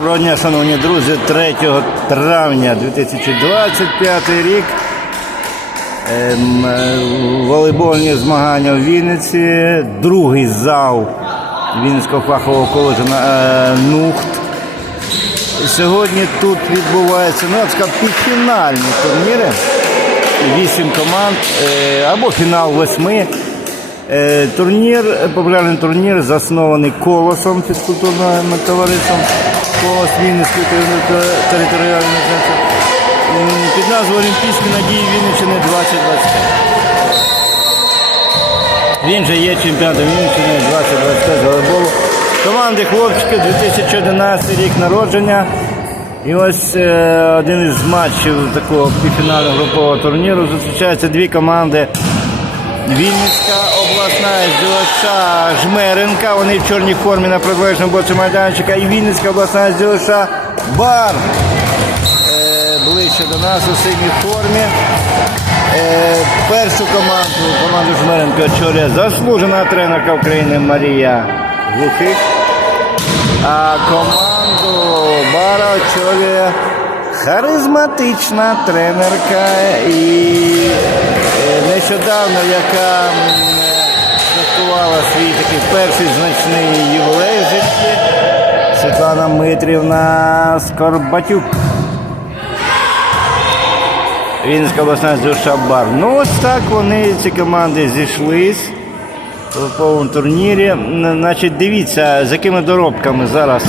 Доброго дня, шановні друзі, 3 травня 2025 рік. Ем, е, волейбольні змагання в Вінниці, другий зал Вінницького фахового коледжу е, Нухт. Сьогодні тут відбуваються ну, я турніри. Вісім команд е, або фінал восьми. Е, Турнір, популярний турнір, заснований колосом фізкультурним товариством Колос Вінницької тери- територіальної центру під назвою Олімпійські надії Вінниччини 2025. Він же є чемпіонатом Вінниччини 2025 з волейболу. Команди хлопчики 2011 рік народження. І ось е, один із матчів такого півфіналу групового турніру зустрічаються дві команди. Вінницька обласна СДОШ Жмеренка. Вони в чорній формі на протилежному боці майданчика. І Вінницька обласна СДОШ Бар. Е, ближче до нас у синій формі. Е, першу команду, команду Жмеренка очолює заслужена тренерка України Марія Глухих. А команду Бара очолює харизматична тренерка і е, нещодавно, яка святкувала свій такий перший значний ювілей в житті Світлана Митрівна Скорбатюк. Вінницька обласна джушабар. Ну ось так вони, ці команди, зійшлись в повному турнірі. Значить, дивіться, з якими доробками зараз.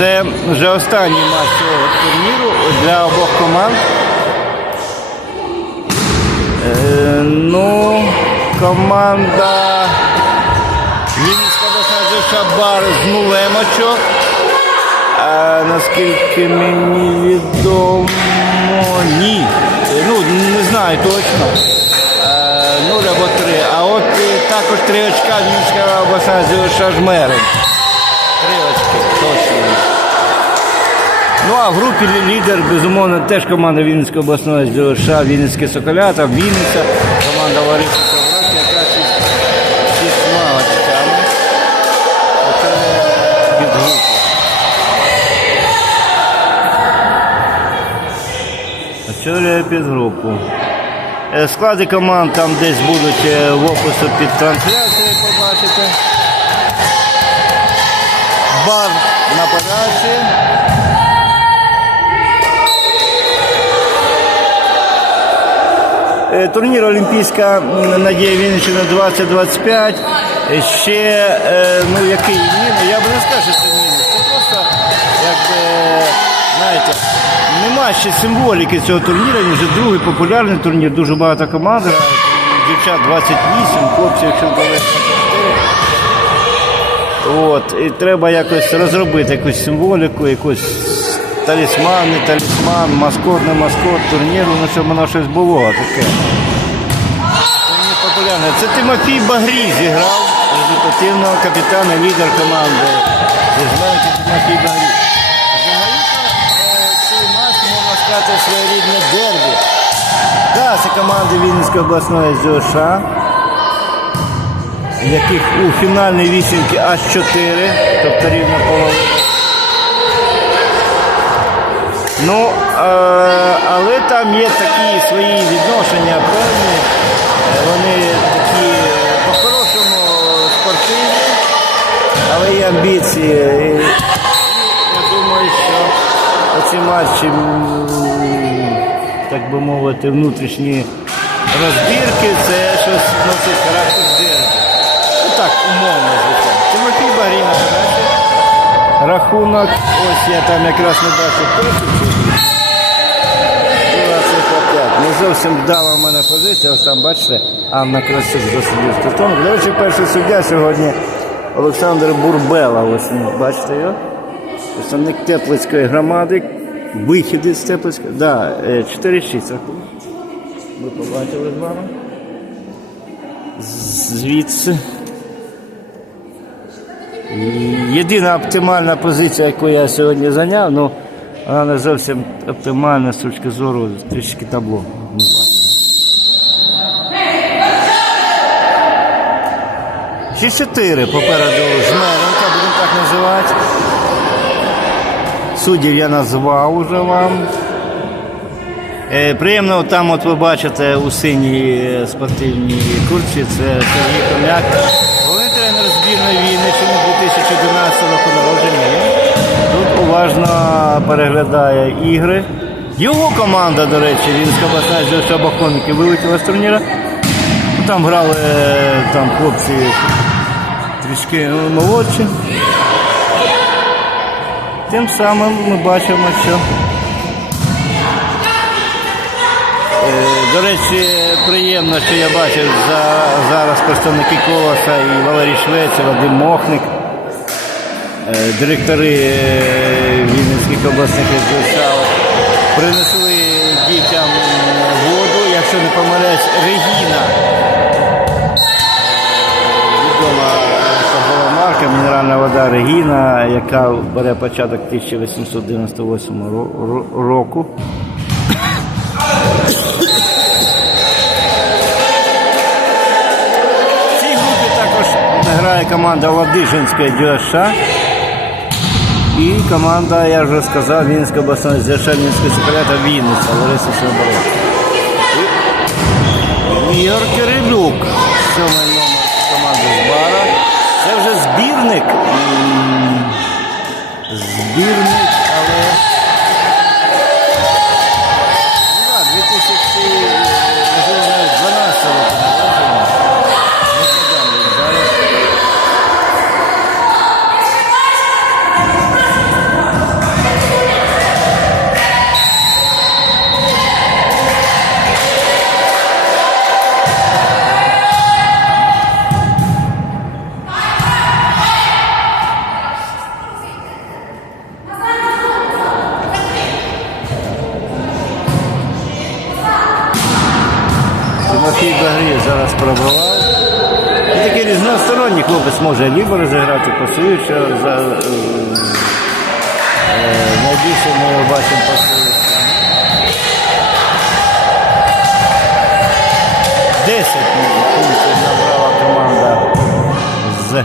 Це вже останній матч цього турніру для обох команд. Е, ну, команда Вінницька обласна бар з нулем очок. А, наскільки мені відомо, ні. Е, Ну, не знаю точно. Е, Нуль або три. А от е, також три очка Вінницька обласна ЗЮШ Жмерин. Три очки, точно. Ну а в групі лідер, безумовно, теж команда Вінницької обласної ЗЮШ, Вінницьке Соколята, Вінниця, команда Лариси. Очолює підгрупу. Е, Склади команд там десь будуть е, в опису під трансляцією, побачите. Бар на подачі. Турнір Олімпійська Надія Вінниччина 2025. Е, Ще, е, ну який мінус, я би не сказав, що це мінус. Це просто, якби, знаєте, нема ще символіки цього турніру. Він вже другий популярний турнір, дуже багато команд. Дівчат 28, хлопців, якщо колись От, і треба якось розробити якусь символіку, якусь талісман, не талісман, маскот, не маскот турніру, ну щоб воно щось було таке. Це Тимофій Багрій зіграв результативно капітан і лідер команди. Знаєте Тимофій Багрій. Взагалі цей матч, можна сказати, своєрідне дербі. Так, це команди Вінницької обласної ЗОШ яких у фінальній вісімці аж 4, тобто рівна половина. Ну, е, але там є такі свої відношення певні. Е, Вони такі е, по-хорошому спортивні, але є амбіції. І я думаю, що ці матчі, так би мовити, внутрішні розбірки, це щось носить характер дерби. Ну так, умовно, звичайно. Тимофій Барій на подачі. Рахунок, ось я там якраз не бачу першу цифру. 25. Не зовсім вдала в мене позиція, ось там бачите, Анна Красюк засудив статон. До речі, перший суддя сьогодні Олександр Бурбела. Ось він, бачите його? Представник Теплицької громади. Вихід із Теплицької. Да, е, 4-6 рахунок. Ми побачили з вами. Звідси. Єдина оптимальна позиція, яку я сьогодні зайняв, ну вона не зовсім оптимальна з точки зору трішки табло. Не бачу. 6-4 попереду Жмеренка, будемо так називати. Суддів я назвав уже вам. Е, Приємно, там от ви бачите у синій е, спортивній куртці, це Сергій Ком'як. Головний тренер збірної 2011 народження. Тут уважно переглядає ігри. Його команда, до речі, Вінська обласна здержа Бахоміки вилетіла з турніра. Ну, Там грали е, там хлопці трішки ну, молодші. Тим самим ми бачимо, що Е, До речі, приємно, що я бачив за, зараз представники Колоса і Валерій Швець, і Вадим Мохник, е, директори е, Вінницьких обласних СДСА принесли дітям воду, якщо не помиляюсь, Регіна. Е, Відома торгова марка, мінеральна вода Регіна, яка бере початок 1898 ро- ро- року. Грає команда Ладижинської ДЮСШ і команда, я вже сказав, Вінницька обласна Вінницького секретаря Вінниця Лариса Сидорова. І Кирилюк, сьомий номер команди з бара. Це вже збірник. Збірник, але. Зараз пробував. І такий різносторонній хлопець може лібо розіграти, пасуючи. За, е, е, найбільше ми бачимо пасуючи. 10 пунктів набрала команда з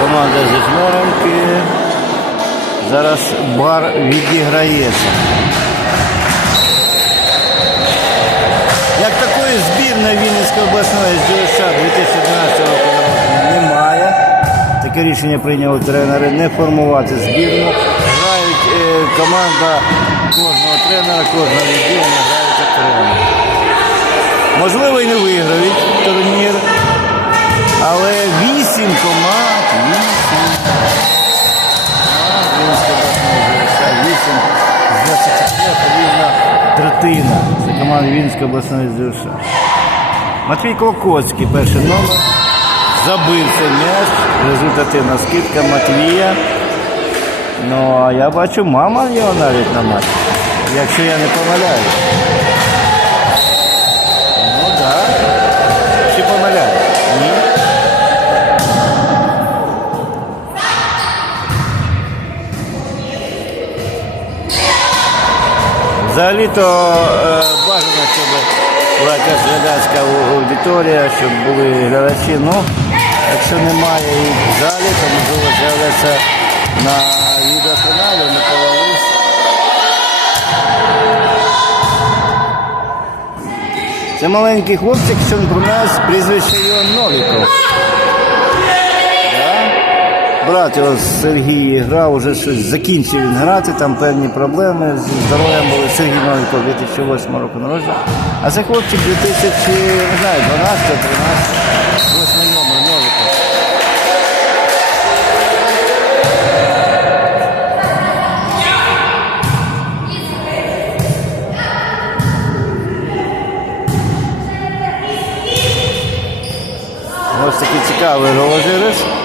команда зі Жмеренки. Зараз бар відіграється. Збірної обласної з ДЮСШ 2012 року немає. Таке рішення прийняли тренери не формувати збірну. Грають е, команда кожного тренера, кожного відділення грають окремо. Можливо, і не виграють турнір, але вісім команд, вісім. 8 з 24 рівна третина. Це команда Вінської обласної ЗРШ. Матвій Колокоцький, перший номер. Забив цей м'яч. Результативна скидка Матвія. Ну, а я бачу, мама його навіть на матчі. Якщо я не помиляюсь. Ну так. Да. Чи помиляюсь? Ні. Взагалі-то е, бажано, щоб була якась глядацька аудиторія, щоб були глядачі. Ну, якщо немає їх в залі, то можливо з'являться на відеоканалі Микола Лис. Це маленький хлопчик, що про нас, прізвище його Новіков. Брат його Сергій грав, уже щось закінчив він грати, там певні проблеми з здоров'ям були. Сергій Новіков 2008 року народження. А це хлопчик 2000, не знаю, 12 13 8 номер Новіков. Ось такий цікавий розіграш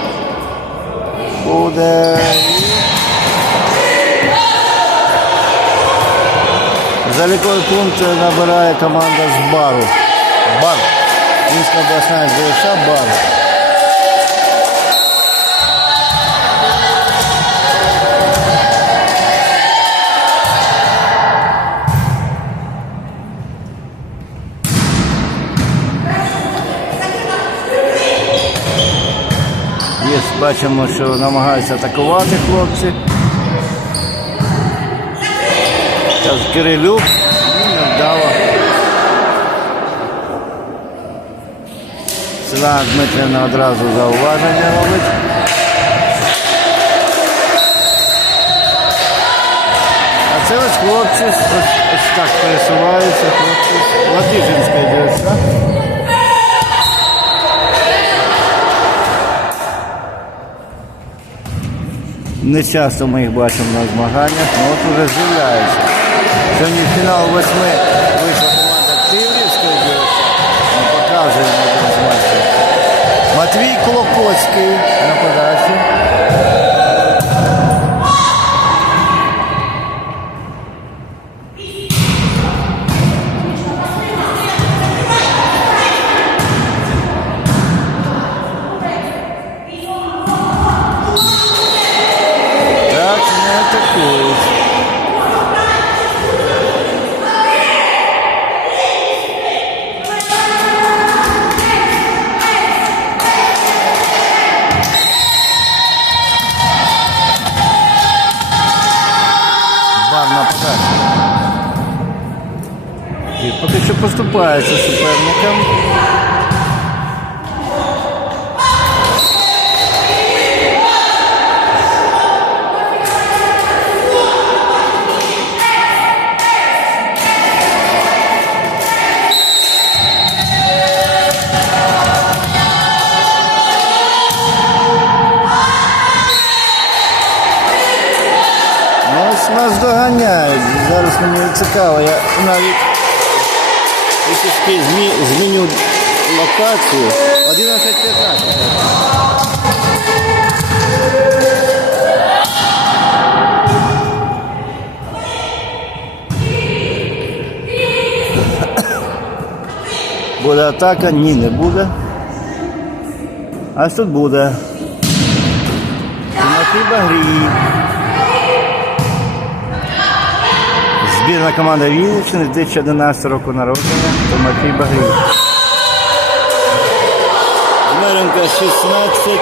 Заліковий пункт набирає команда з бару. Бар. Київська обласна ЗШ бар. Є, бачимо, що намагаються атакувати хлопці. Зараз Кирилюк. Ну, не. Світлана Дмитрівна одразу зауваження робить. А це ось хлопці ось, так пересуваються, хлопці. Йде, так? Не часто ми їх бачимо на змаганнях, але от уже з'являються. Сьогодні фінал восьми вийшла команда Тиврівської. Ми показуємо. Матвій Колокоцький Поки що поступається суперникам. Ну, нас доганяють. Зараз мені цікаво. Я навіть змі, зміню локацію. 11.15. Буде атака? Ні, не буде. А що буде? Тимофій Багрій. Збірна команда Вінниччини 2011 року народження Тимофій Багрій. Меренка 16.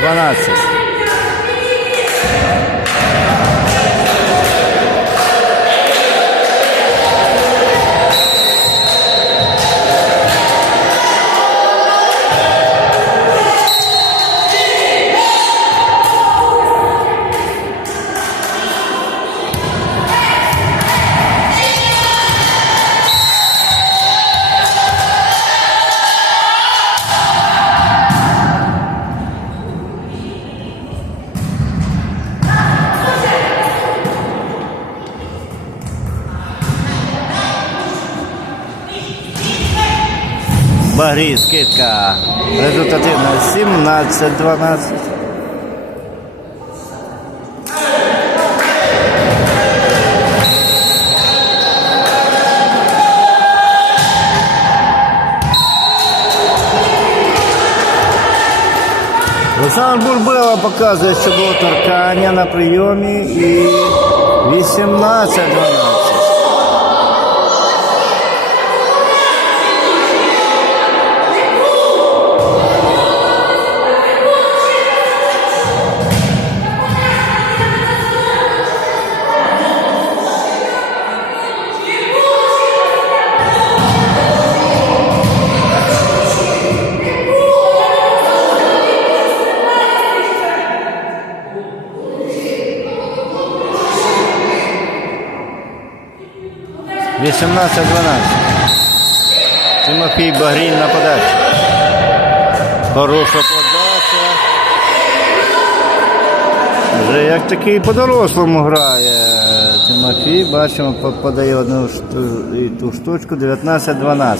12. Багрій, скидка. Результативна 17-12. Олександр Бурбела показує, що було торкання на прийомі і 18-12. Вісімнадцять 12 Тимофій Багрій на подачі. Хороша подача. Вже як такий по-дорослому грає. Тимофій, бачимо, подає одну і ту штучку 19-12.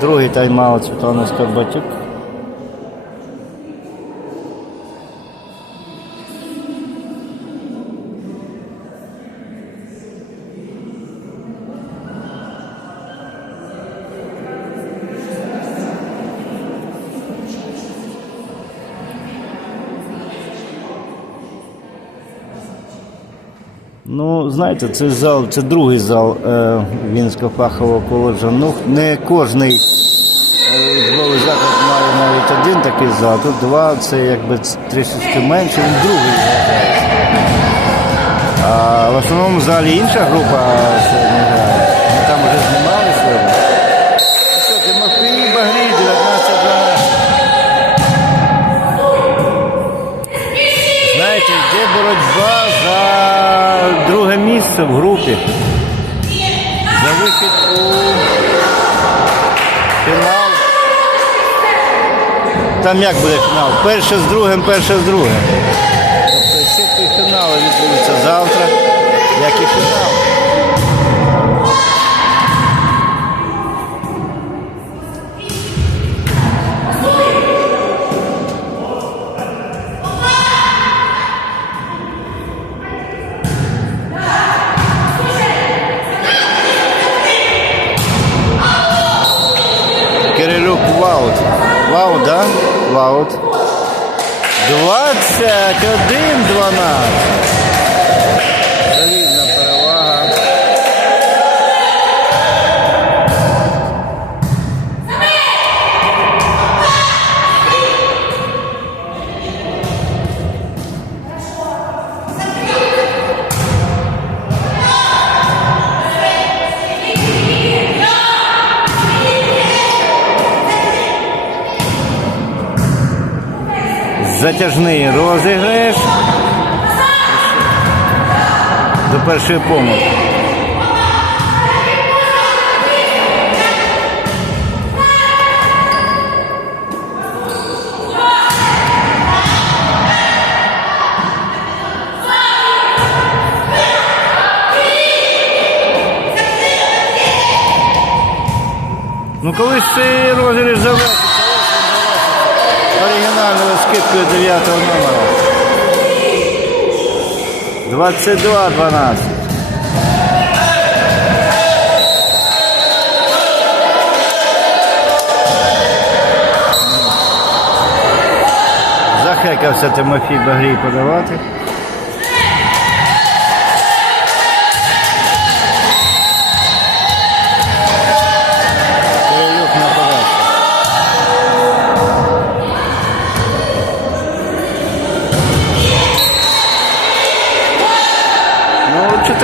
Другий тайм-аут Світлана Скорбатюк. Знаєте, це зал, це другий зал е, Вінського фахового коледжу. Ну, не кожний Е, Учбовий заклад має навіть один такий зал, тут два, це якби трішечки менше, він другий вважається. А в основному залі інша група сьогодні місце в групі. За вихід у фінал. Там як буде фінал? Перше з другим, перше з другим. Тобто всі фінали відбудуться завтра, як і фінал. Затяжний розіграш. До першої помилки. Ну коли ж цей розіграш завершиться. Скидкою 9 номера. 22-12. Захекався Тимофій Багрій подавати.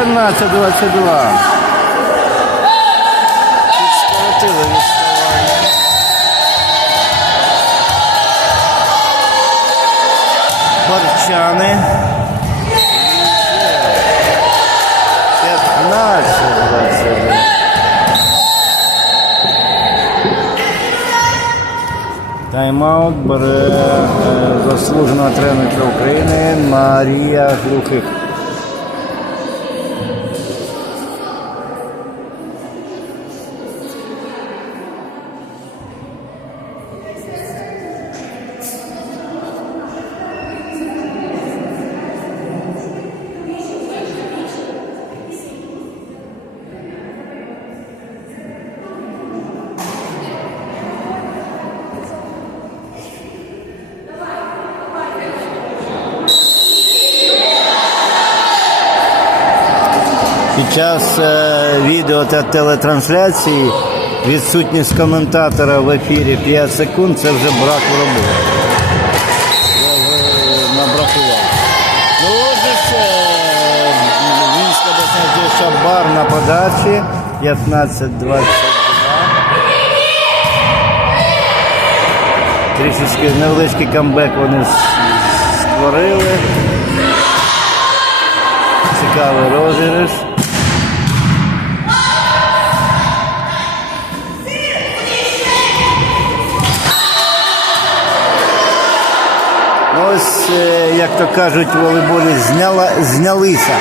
18-22. Борчани відставання. Барчани. 15-21. Тайм-аут бере е, заслужена тренерка України Марія Глухих. Час е, відео та телетрансляції відсутність коментатора в ефірі 5 секунд це вже брак в роботі. Я вже набракував. Ну Мінська обласна Шабар на подачі 15-22. Трішечки невеличкий камбек вони створили. Цікавий розіграш. Як то кажуть, волейболі зняла, знялися.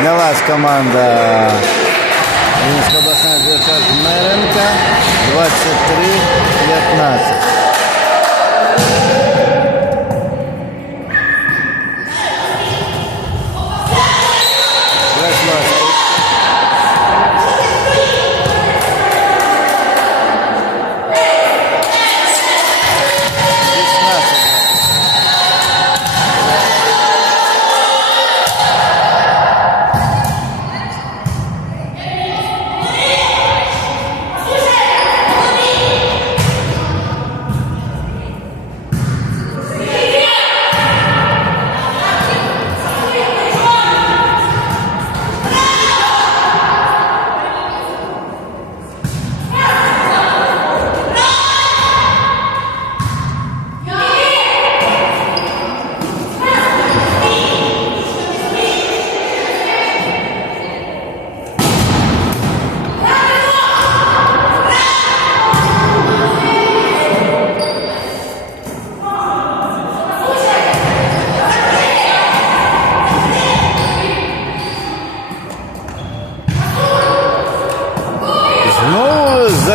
Знялась команда обласна ЗК Жмеренка 23-15.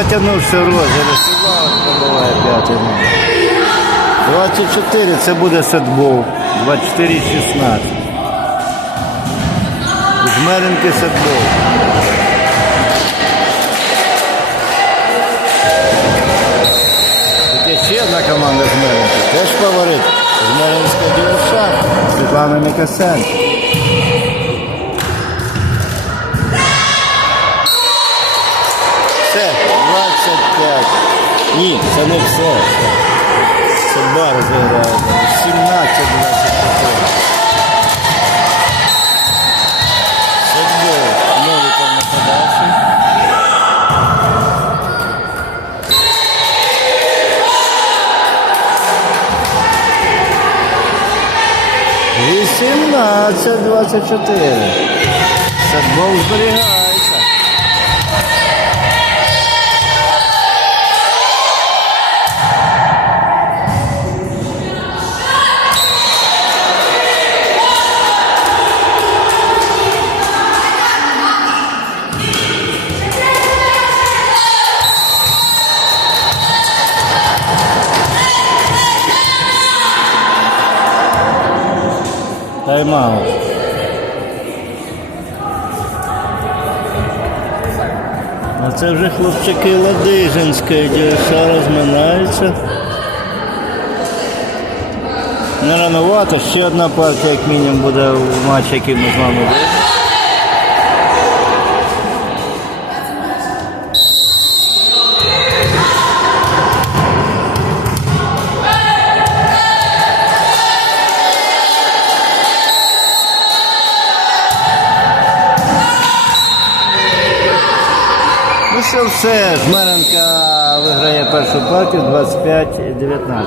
Витягнувся розіграш. Іван буває п'ятий номер. 24 це буде сетбол. 24-16. Жмеренки сетбол. Тут ще одна команда Жмеренки. Теж фаворит. Жмеринська дівча. Світлана Микасенко. 25. Ні, це не все. Це бар зіграє. 17 24. Футбол. Новиков на подачі. Вісімнадцять двадцять чотири. Футбол зберігається. Тайм-аут. А це вже хлопчики Ладижинська, дівча розминаються. Не рановато, ще одна партія, як мінімум, буде в матчі, який ми з вами все, Жмеренка виграє першу партію 25-19.